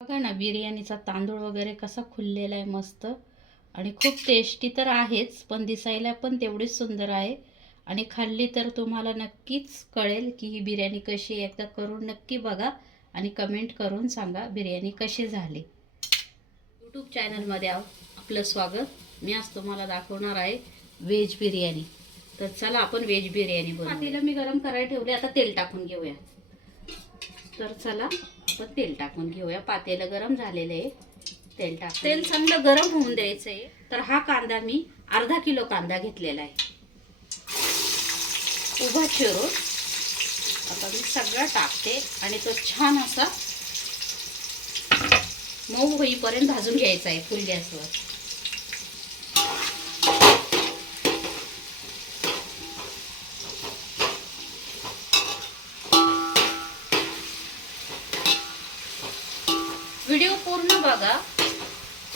बघा ना बिर्याणीचा तांदूळ वगैरे कसा खुललेला आहे मस्त. आणि खूप टेस्टी तर आहेच पण दिसायला पण तेवढीच सुंदर आहे. आणि खाल्ली तर तुम्हाला नक्कीच कळेल की ही बिर्याणी कशी आहे. एकदा करून नक्की बघा आणि कमेंट करून सांगा बिर्याणी कशी झाली. यूट्यूब चॅनलमध्ये आहो आपलं स्वागत. मी आज तुम्हाला दाखवणार आहे व्हेज बिर्याणी. तर चला आपण व्हेज बिर्याणी बनवू तिला मी गरम करायला ठेवले आता तेल टाकून घेऊया. तर चला. आपण तेल टाकून घेऊया. पातेलं गरम झालेलं आहे. तेल टाक तेल चांगलं गरम होऊन द्यायचं आहे तर हा कांदा मी अर्धा किलो कांदा घेतलेला आहे. उभा चिरून आता मी सगळं टाकते आणि तो छान असा मऊ होईपर्यंत भाजून घ्यायचा आहे फुल गॅसवर. पूर्ण बघा.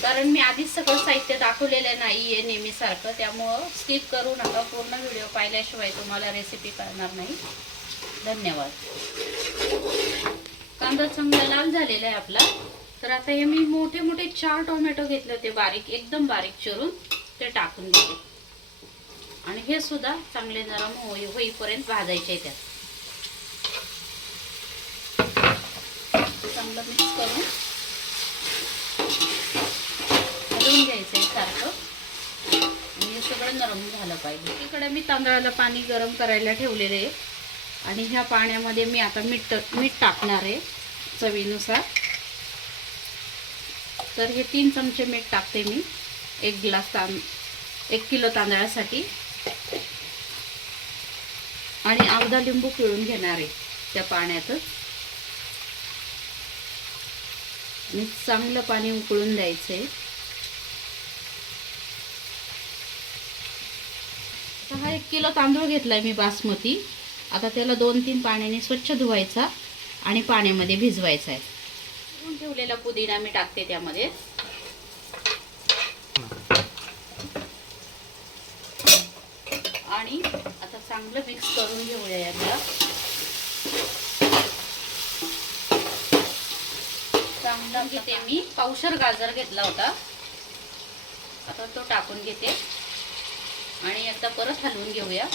कारण मी आधीच सगळं साहित्य दाखवलेलं नाही आहे नेहमीसारखं. त्यामुळं स्किप करू नका. पूर्ण व्हिडिओ पाहिल्याशिवाय तुम्हाला रेसिपी करणार नाही. धन्यवाद. कांदा चांगला लाल झालेला आहे आपला. तर आता हे मी मोठे मोठे चार टोमॅटो घेतले होते बारीक एकदम बारीक चिरून. ते टाकून दिले आणि हे सुद्धा चांगले नरम होई होईपर्यंत भाजायचे त्यात. चांगलं मिक्स करून. हलवून घ्यायचं आहे सारखं. आणि हे सगळं नरम झालं पाहिजे. इकडे मी तांदळाला पाणी गरम करायला ठेवलेलं आहे. आणि ह्या पाण्यामध्ये मी आता मीठ मीठ टाकणार आहे चवीनुसार. तर हे तीन चमचे मीठ टाकते मी. एक ग्लास तांद एक किलो तांदळासाठी. आणि अर्धा लिंबू पिळून घेणार आहे त्या पाण्यातच. आणि चांगलं पाणी उकळून द्यायचं आहे आता हा एक किलो तांदूळ घेतलाय मी बासमती. आता त्याला दोन तीन पाण्याने स्वच्छ धुवायचा आणि पाण्यामध्ये भिजवायचा आहे. धुवून ठेवलेला पुदिना मी टाकते त्यामध्ये. आणि आता चांगलं मिक्स करून घेऊया याला. चांगलं घेते मी. पावशर गाजर घेतला होता. आता तो टाकून घेते. आणि आता परत हलवून घेऊया.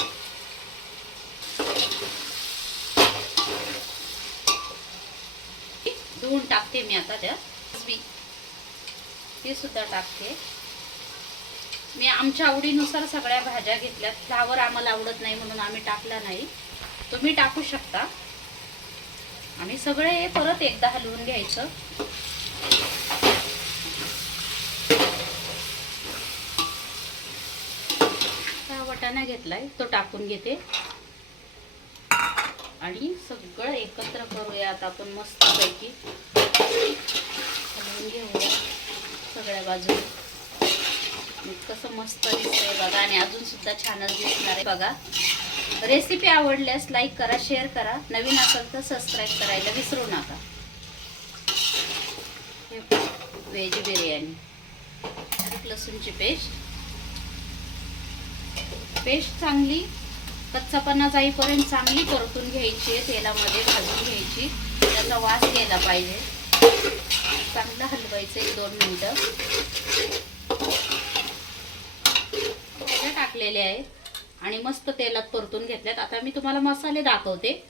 धुवून टाकते मी आता त्यात. ते सुद्धा टाकते. मी आमच्या आवडीनुसार सगळ्या भाज्या घेतल्यात. फ्लावर आम्हाला आवडत नाही म्हणून आम्ही टाकला नाही. तुम्ही टाकू शकता. आणि सगळे परत एकदा हलवून घ्यायचं हा वाटाणा घेतलाय तो टाकून घेते. आणि सगळं एकत्र करूया आता आपण मस्त पैकी हलवून घेऊया सगळ्या बाजूने कसं मस्त दिसतंय बघा आणि अजून सुद्धा छानच दिसणार आहे बघा. रेसिपी आवडल्यास लाईक करा शेअर करा. नवीन असेल तर सबस्क्राईब करायला विसरू नका. व्हेज बिर्याणी. लसूणची पेस्ट पेस्ट चांगली कच्चापणा जाईपर्यंत चांगली परतून घ्यायची आहे तेलामध्ये भाजून घ्यायची. त्याचा वास गेला पाहिजे. चांगलं हलवायचं एक दोन मिनटं. टाकलेले आहेत आणि मस्त तेलात परतून घेतल्यात. आता मी तुम्हाला मसाले दाखवते.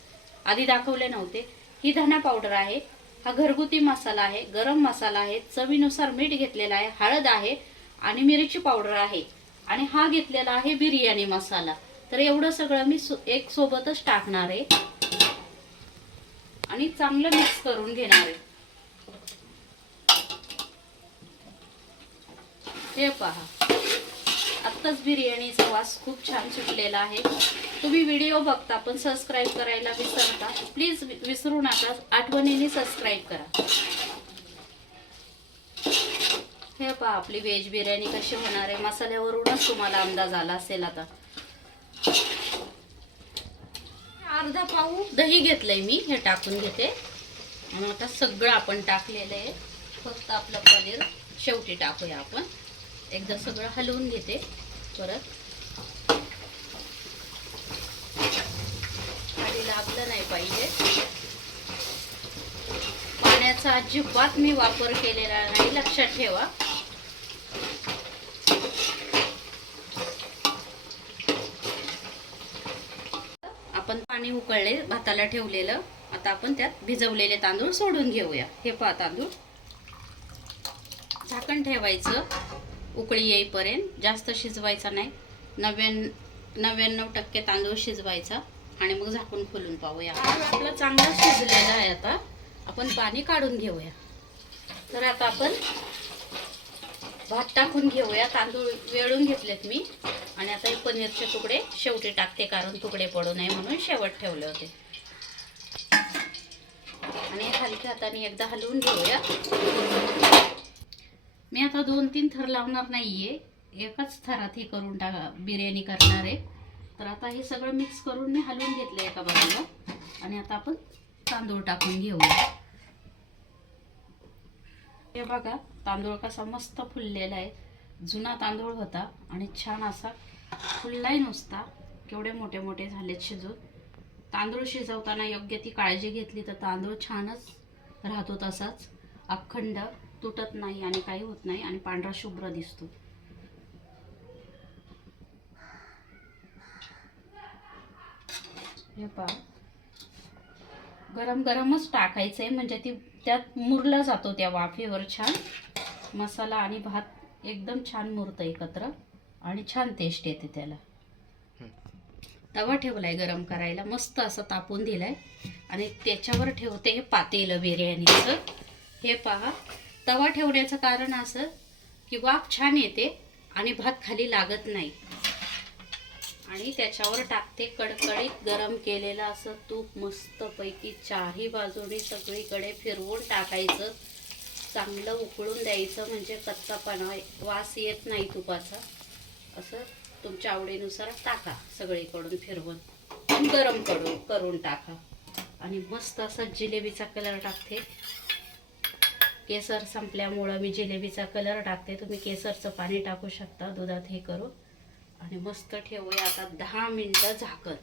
आधी दाखवले नव्हते. ही धना पावडर आहे. हा घरगुती मसाला आहे. गरम मसाला आहे. चवीनुसार मीठ घेतलेला आहे. हळद आहे. आणि मिरची पावडर आहे. आणि हा घेतलेला आहे बिर्याणी मसाला. तर एवढं सगळं मी एक सोबतच टाकणार आहे. आणि चांगलं मिक्स करून घेणार आहे. हे पहा. आत्ताच बिर्याणीचा वास खूप छान सुटलेला आहे. तुम्ही व्हिडिओ बघता पण सबस्क्राईब करायला विसरता. प्लीज विसरू नका. आठवणीने सबस्क्राईब करा. हे पहा आपली व्हेज बिर्याणी कशी होणार आहे? मसाल्यावरूनच तुम्हाला अंदाज आला असेल आता. अर्धा पाऊ दही घेतलंय मी हे टाकून घेते. आणि आता सगळं आपण टाकलेलं आहे. फक्त आपलं पनीर शेवटी टाकूया आपण. एकदा सगळं हलवून घेते परत. लागलं नाही पाहिजे. पाण्याचा अजिबात मी वापर केलेला नाही लक्षात ठेवा आपण पाणी उकळले भाताला ठेवलेलं. आता आपण त्यात भिजवलेले तांदूळ सोडून घेऊया. हे पहा तांदूळ. झाकण ठेवायचं. उकळी येईपर्यंत जास्त शिजवायचा नाही. नव्याण्ण नव्याण्णव टक्के तांदूळ शिजवायचा. आणि मग झाकून खोलून पाहूया. आपला चांगलं शिजलेलं आहे आता. आपण पाणी काढून घेऊया. तर आता आपण भात टाकून घेऊया. तांदूळ वेळून घेतलेत मी. आणि आता हे पनीरचे तुकडे शेवटी टाकते कारण तुकडे पडू नये म्हणून शेवट ठेवले होते. आणि हलक्या हाताने एकदा हलवून घेऊया. मी आता दोन तीन थर लावणार नाहीये. एकच थरात हे करून टाका बिर्याणी करणार आहे. तर आता हे सगळं मिक्स करून मी हलवून घेतलं एका बाजूला. आणि आता आपण तांदूळ टाकून घेऊया. हे बघा तांदूळ कसा मस्त फुललेला आहे. जुना तांदूळ होता आणि छान असा खुल्लाही नुसता. केवढे मोठे मोठे झालेत शिजून. तांदूळ शिजवताना योग्य ती काळजी घेतली तर तांदूळ छानच राहतो तसाच. अखंड तुटत नाही आणि काही होत नाही आणि पांढरा शुभ्र दिसतो. हे पहा. गरम गरमच टाकायचं आहे म्हणजे ती त्यात मुरला जातो त्या वाफेवर छान. मसाला आणि भात एकदम छान मुरतं एकत्र आणि छान टेस्ट येते त्याला. तवा ठेवलाय गरम करायला मस्त असं तापून दिलाय. आणि त्याच्यावर ठेवते हे पातेलं बिर्याणीचं. हे पहा तवा ठेवण्याचं कारण असं की वाफ छान येते आणि भात खाली लागत नाही. आणि त्याच्यावर टाकते कडकडीत गरम केलेलं असं तूप मस्तपैकी चारही बाजूनी सगळीकडे फिरवून टाकायचं. चांगलं उकळून द्यायचं म्हणजे कच्चापणा वास येत नाही तुपाचा. असं तुमच्या आवडीनुसार टाका सगळीकडून फिरवून. गरम करून करून टाका. आणि मस्त असा जिलेबीचा कलर टाकते. केसर संपल्यामुळं मी जिलेबीचा कलर टाकते. तुम्ही केसरचं पाणी टाकू शकता दुधात हे करू आणि मस्त ठेवूया आता दहा मिनटं झाकण.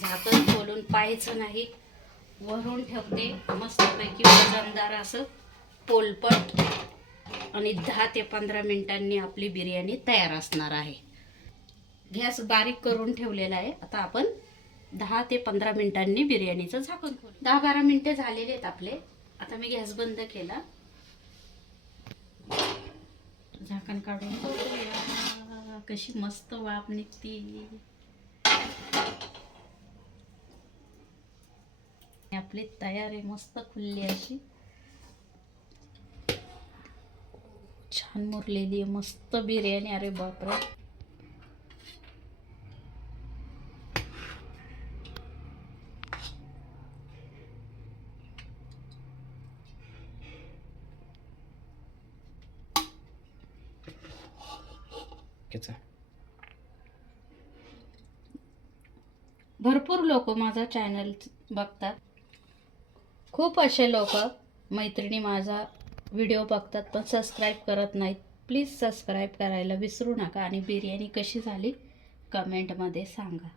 झाकण खोलून पाहायचं नाही. वरून ठेवते. मस्तपैकी वजनदार असं. पोलपट आणि दहा ते पंधरा मिनिटांनी आपली बिर्याणी तयार असणार आहे. गॅस बारीक करून ठेवलेला आहे. आता आपण दहा ते पंधरा मिनिटांनी बिर्याणीचं झाकण खोल दहा बारा मिनिटं झालेले आहेत आपले. आता मी गॅस बंद केला. झाकण काढून कशी मस्त वाफ निघती. आपली तयार आहे मस्त खुलली अशी. छान मुरलेली आहे मस्त बिर्याणी. अरे बापरे. भरपूर लोक माझा चॅनल बघतात. खूप असे लोक मैत्रिणी माझा व्हिडिओ बघतात पण सबस्क्राईब करत नाहीत. प्लीज सबस्क्राईब करायला विसरू नका आणि बिर्याणी कशी झाली? कमेंटमध्ये सांगा.